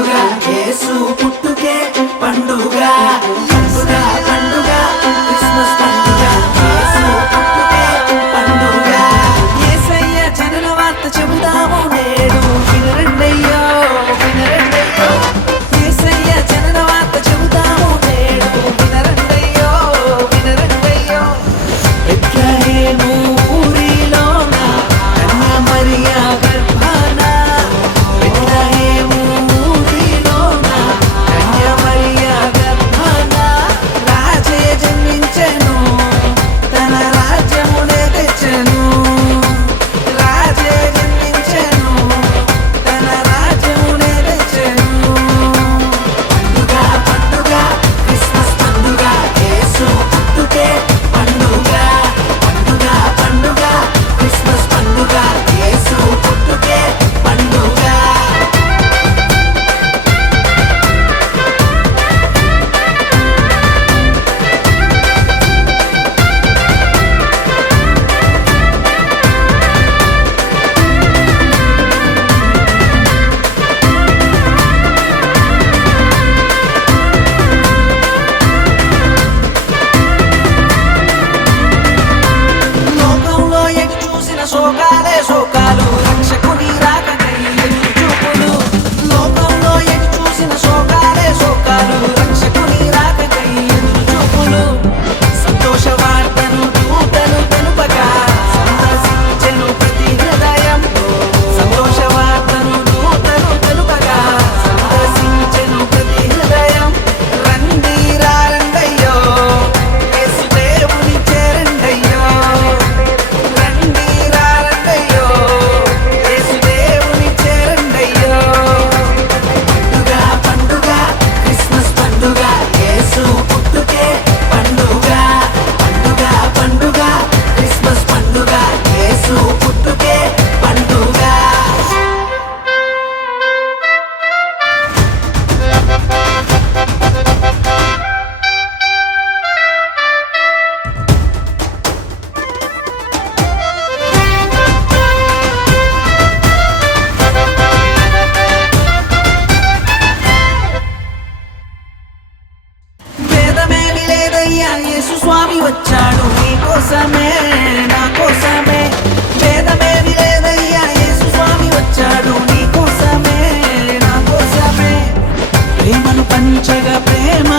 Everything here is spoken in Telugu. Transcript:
పండుగ యేసు పుట్టుకే పండుగ పండుగ పండుగ క్రిస్మస్ పండుగ యేసు పుట్టుకే పండుగ యేసయ్య జనన వార్త చెబుదాము నేడు వినరండయ్యో వినరండయ్యో యేసయ్య జనన వార్త చెబుదాము నేడు వినరండయ్యో వినరండయ్యో బెత్లెహేము ఊరిలోన కన్య మరియా గర్భాన బెత్లెహేము ఊరిలోన కన్య మరియా గర్భాన రాజే జన్మించెను తన రాజ్యమునే తెచ్చెను రాజే జన్మించెను తన రాజ్యమునే తెచ్చెను పండుగ పండుగ క్రిస్మస్ పండుగ యేసు పుట్టుకే పండుగ పండుగ పండుగ క్రిస్మస్ పండుగ యేసు పుట్టుకే పండుగ లోకంలో ఎటు చూసిన శోకాలే శోకాలు రక్షకుని రాకకై ఎదురు చూపులు లోకంలో ఎటు చూసిన శోకాలే శోకాలు రక్షకుని రాకకై ఎదురు చూపులు సంతోష వార్తను దూతలు తెలుపగా సందర్శించెను ప్రతి హృదయం సంతోష వార్తను దూతలు తెలుపగా సందర్శించెను ప్రతి హృదయం రండి రారండయ్యో యేసు దేవుని చేరండయ్యో రండి రారండయ్యో యేసు దేవుని చేరండయ్యో పండుగ పండుగ క్రిస్మస్ పండుగ యేసు పుట్టుకే పండుగ పండుగ పండుగ క్రిస్మస్ పండుగ యేసు పుట్టుకే పండుగ భేదమేమి లేదయ్యా యేసు స్వామి వచ్చాడు నీ కోసమే నా కోసమే భేదమేమి లేదయ్యా యేసు స్వామి వచ్చాడు నీ కోసమే నా కోసమే ప్రేమను పంచగా ప్రేమ